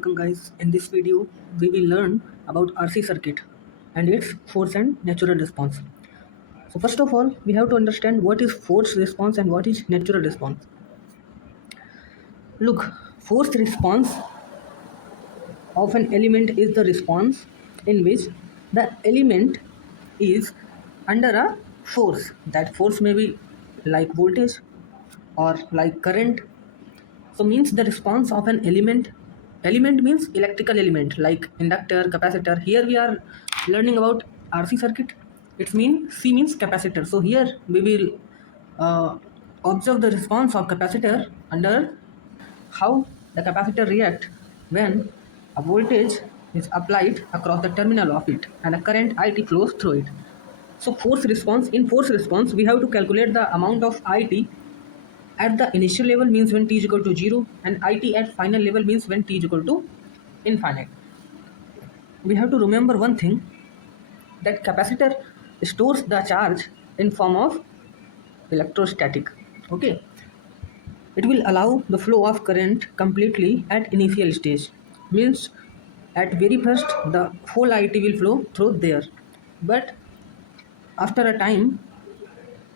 Welcome guys. In this video we will learn about RC circuit and its force and natural response. So first of all we have to understand what is force response and what is natural response. Look, force response of an element is the response in which the element is under a force. That force may be like voltage or like current. So means the response of an element means electrical element like inductor, capacitor. Here we are learning about RC circuit. It means C means capacitor. So here we will observe the response of capacitor under how the capacitor react when a voltage is applied across the terminal of it and a current IT flows through it. So force response, in force response we have to calculate the amount of IT at the initial level means when t is equal to 0, and IT at final level means when t is equal to infinite. We have to remember one thing, that capacitor stores the charge in form of electrostatic. Okay, it will allow the flow of current completely at initial stage, means at very first the whole IT will flow through there, but after a time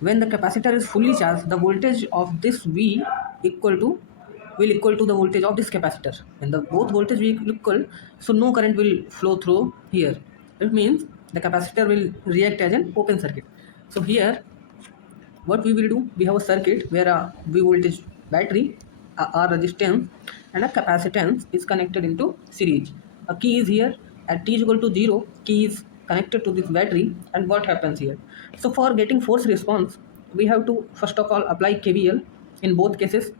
when the capacitor is fully charged, the voltage of this V equal to will equal to the voltage of this capacitor. When the both voltage will equal, so no current will flow through here. It means the capacitor will react as an open circuit. So here what we will do, we have a circuit where a V voltage battery, a R resistance and a capacitance is connected into series. A key is here, at t is equal to 0, key is connected to this battery, and what happens here? So for getting force response we have to first of all apply KVL in both cases,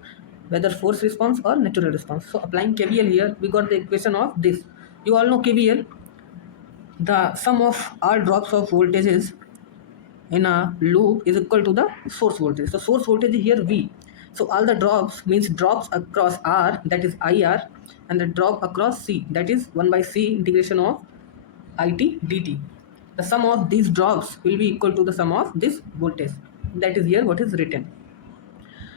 whether force response or natural response. So applying KVL here, we got the equation of this. You all know KVL, the sum of all drops of voltages in a loop is equal to the source voltage. So source voltage is here V. So all the drops means drops across R, that is IR, and the drop across C, that is 1 by C integration of IT dt. The sum of these drops will be equal to the sum of this voltage. That is here what is written.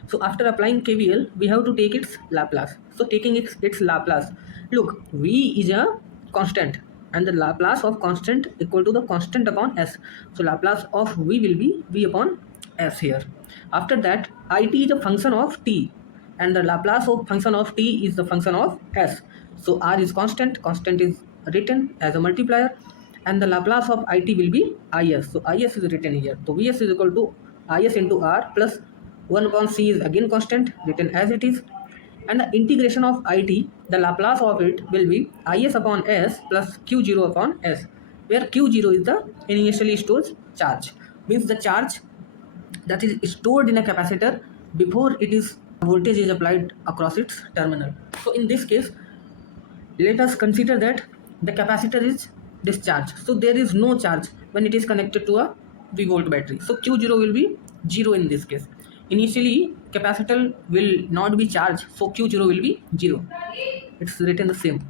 So after applying KVL, we have to take its Laplace. So taking its Laplace, look, V is a constant and the Laplace of constant equal to the constant upon S. So Laplace of V will be V upon S here. After that, IT is a function of T and the Laplace of function of T is the function of S. So R is constant, constant is written as a multiplier, and the Laplace of IT will be IS. So IS is written here. So Vs is equal to IS into R plus 1 upon C is again constant written as it is, and the integration of IT, the Laplace of it will be Is upon S plus Q0 upon S, where Q0 is the initially stored charge, means the charge that is stored in a capacitor before it is voltage is applied across its terminal. So in this case let us consider that the capacitor is discharged, so there is no charge when it is connected to a V volt battery. So Q0 will be 0 in this case. Initially capacitor will not be charged, so Q0 will be 0. It's written the same.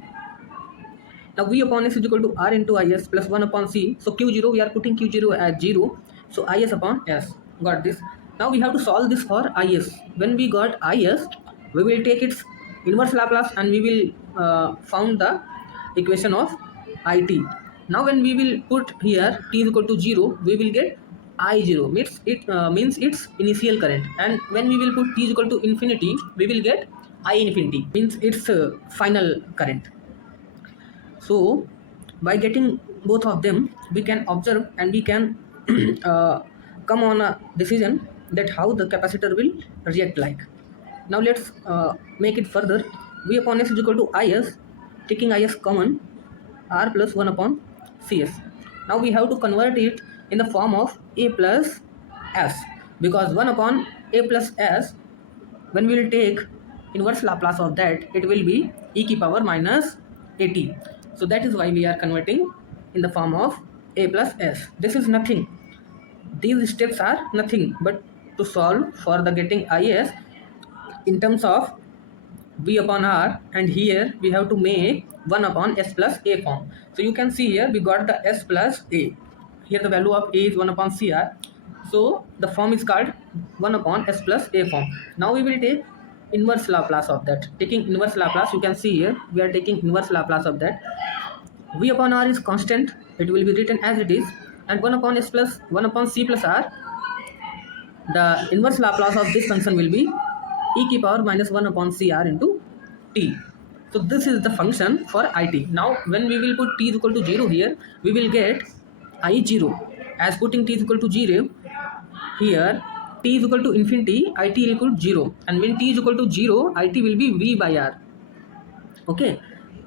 Now V upon S is equal to R into Is plus 1 upon C. So Q0, we are putting Q0 as 0. So Is upon S. Got this. Now we have to solve this for Is. When we got Is, we will take its inverse Laplace and we will found the equation of IT. Now when we will put here t is equal to 0, we will get I0, means its initial current, and when we will put t is equal to infinity, we will get I infinity, means its final current. So by getting both of them, we can observe and we can come on a decision that how the capacitor will react like. Now let's make it further. V upon S is equal to Is, taking Is common, R plus 1 upon Cs. Now we have to convert it in the form of A plus S, because 1 upon A plus S, when we will take inverse Laplace of that, it will be e की power minus at. So that is why we are converting in the form of A plus S. This is nothing, these steps are nothing but to solve for the getting Is in terms of V upon R, and here we have to make 1 upon S plus A form. So you can see here we got the S plus A. Here the value of A is 1 upon CR. So the form is called 1 upon S plus A form. Now we will take inverse Laplace of that. Taking inverse Laplace, you can see here we are taking inverse Laplace of that. V upon r is constant, it will be written as it is, and 1 upon s plus 1 upon c plus r, the inverse Laplace of this function will be e की power minus 1 upon cr into t. So this is the function for it. Now when we will put t is equal to 0 here, we will get I0. As putting t is equal to 0 here, t is equal to infinity, it is equal to 0, and when t is equal to 0, it will be v by r. Okay,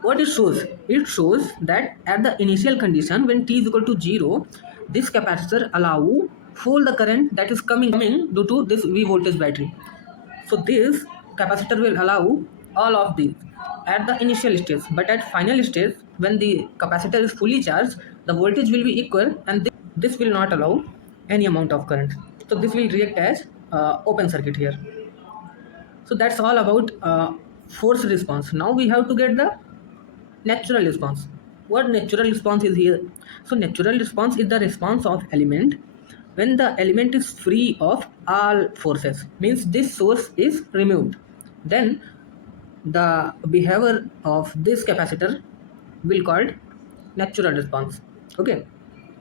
what it shows? It shows that at the initial condition when t is equal to 0, this capacitor allow full the current that is coming due to this V voltage battery. So this capacitor will allow all of these at the initial stage, but at final stage when the capacitor is fully charged, the voltage will be equal, and this will not allow any amount of current. So this will react as open circuit here. So that's all about force response. Now we have to get the natural response. What natural response is here? So natural response is the response of element when the element is free of all forces, means this source is removed. Then the behavior of this capacitor will called natural response. Okay,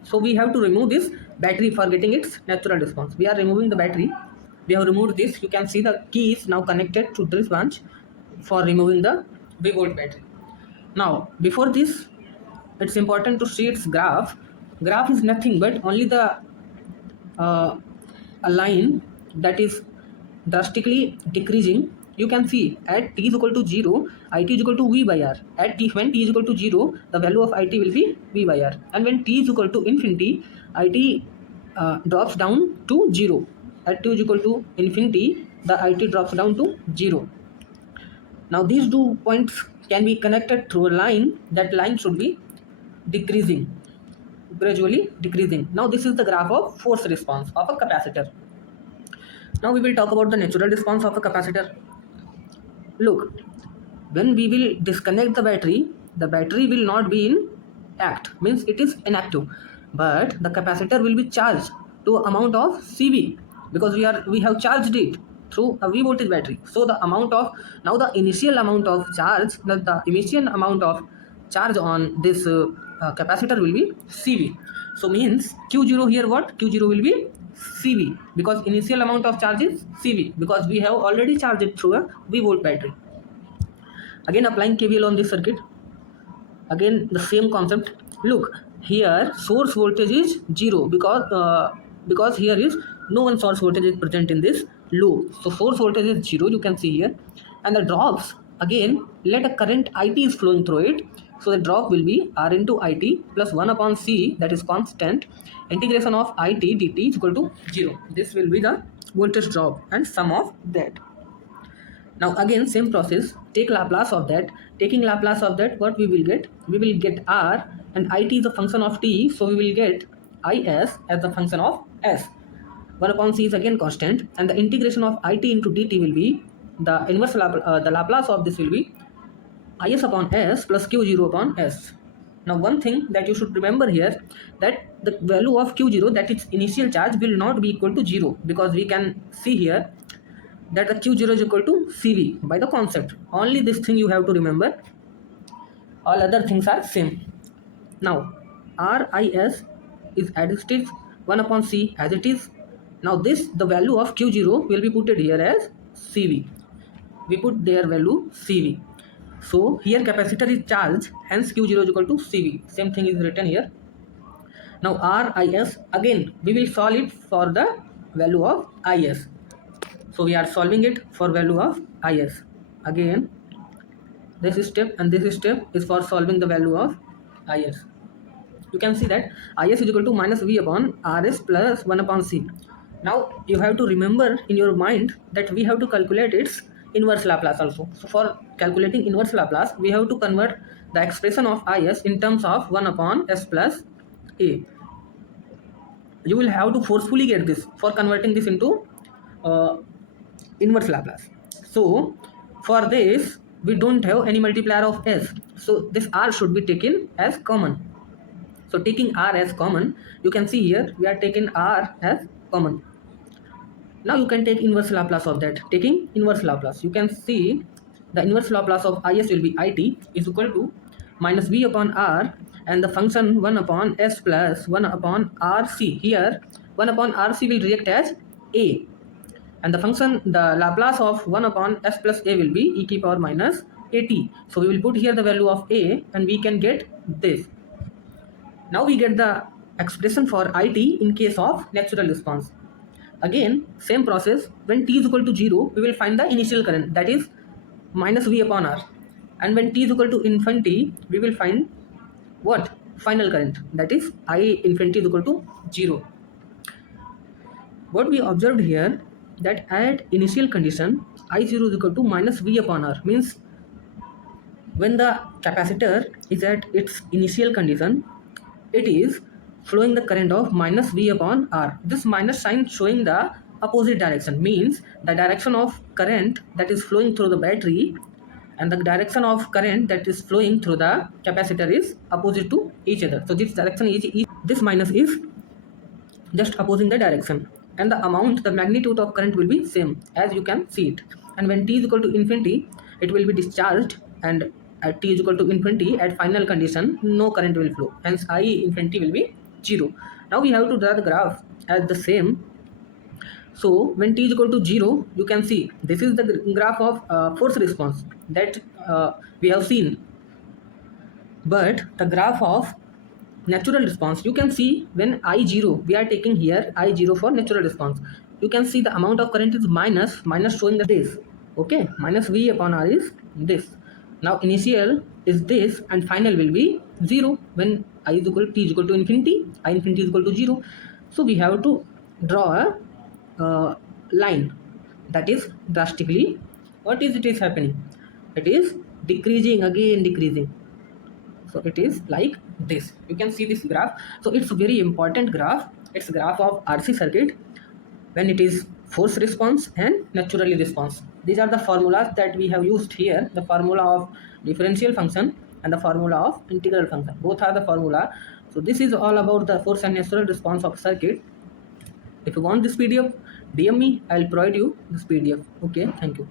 so we have to remove this battery for getting its natural response. We are removing the battery, we have removed this. You can see the key is now connected to this branch for removing the V volt battery. Now before this, it's important to see its graph. Graph is nothing but only the a line that is drastically decreasing. You can see at t is equal to 0, it is equal to v by r. At t, when t is equal to 0, the value of it will be v by r, and when t is equal to infinity, it drops down to 0. At t is equal to infinity, the it drops down to 0. Now these two points can be connected through a line. That line should be decreasing, gradually decreasing. Now this is the graph of force response of a capacitor. Now we will talk about the natural response of a capacitor. Look, when we will disconnect the battery will not be in act, means it is inactive, but the capacitor will be charged to amount of CV, because we have charged it through a V voltage battery. So the amount of, now the initial amount of charge, the initial amount of charge on this capacitor will be CV. So means Q0 here, what? Q0 will be CV, because initial amount of charge is CV, because we have already charged it through a V volt battery. Again applying KVL on this circuit, again the same concept. Look, here source voltage is 0, because here is no one source voltage is present in this loop. So source voltage is 0, you can see here, and the drops, again let a current IT is flowing through it. So the drop will be R into IT plus 1 upon C, that is constant, integration of IT dt is equal to 0. This will be the voltage drop and sum of that. Now again same process, take Laplace of that. Taking Laplace of that, what we will get? We will get R, and IT is a function of t, so we will get IS as a function of S. 1 upon C is again constant, and the integration of IT into dt will be the inverse the Laplace of this will be Is upon S plus Q0 upon S. Now one thing that you should remember here, that the value of Q0, that its initial charge, will not be equal to 0, because we can see here that the Q0 is equal to CV by the concept. Only this thing you have to remember, all other things are same. Now RIS is as it is, 1 upon C as it is. Now this, the value of Q0 will be put here as CV. We put their value CV. So here capacitor is charged, hence Q0 is equal to CV. Same thing is written here. Now RIS, again we will solve it for the value of IS. So we are solving it for value of IS. Again this step and this step is for solving the value of IS. You can see that IS is equal to minus V upon RS plus 1 upon C. Now you have to remember in your mind that we have to calculate its inverse Laplace also. So for calculating inverse Laplace, we have to convert the expression of IS in terms of 1 upon S plus A. You will have to forcefully get this for converting this into inverse Laplace. So for this we don't have any multiplier of S, so this R should be taken as common. So taking R as common, you can see here we are taking R as common. Now you can take inverse Laplace of that. Taking inverse Laplace, you can see the inverse Laplace of is will be it is equal to minus v upon r, and the function 1 upon s plus 1 upon rc. Here 1 upon rc will react as a, and the function, the Laplace of 1 upon s plus a will be e to the power minus at. So we will put here the value of a and we can get this. Now we get the expression for it in case of natural response. Again, same process. When t is equal to 0, we will find the initial current, that is minus v upon r. And when t is equal to infinity, we will find what? Final current, that is I infinity is equal to 0. What we observed here, that at initial condition I0 is equal to minus v upon r, means when the capacitor is at its initial condition, it is flowing the current of minus v upon r. This minus sign showing the opposite direction, means the direction of current that is flowing through the battery and the direction of current that is flowing through the capacitor is opposite to each other. So this direction is this minus is just opposing the direction, and the amount, the magnitude of current will be same as you can see it. And when t is equal to infinity, it will be discharged, and at t is equal to infinity, at final condition no current will flow, hence I infinity will be 0. Now we have to draw the graph as the same. So when t is equal to 0, you can see this is the graph of force response that we have seen. But the graph of natural response, you can see when I0, we are taking here I0 for natural response, you can see the amount of current is minus showing the this, okay, minus v upon r is this. Now initial is this and final will be 0 when I is equal to t is equal to infinity, I infinity is equal to 0. So we have to draw a line that is drastically, what is it is happening, it is decreasing, again decreasing. So it is like this, you can see this graph. So it's a very important graph. It's a graph of RC circuit when it is force response and naturally response. These are the formulas that we have used here, the formula of differential function and the formula of integral function, both are the formula. So this is all about the force and natural response of circuit. If you want this PDF, DM me, I'll provide you this PDF. Okay, thank you.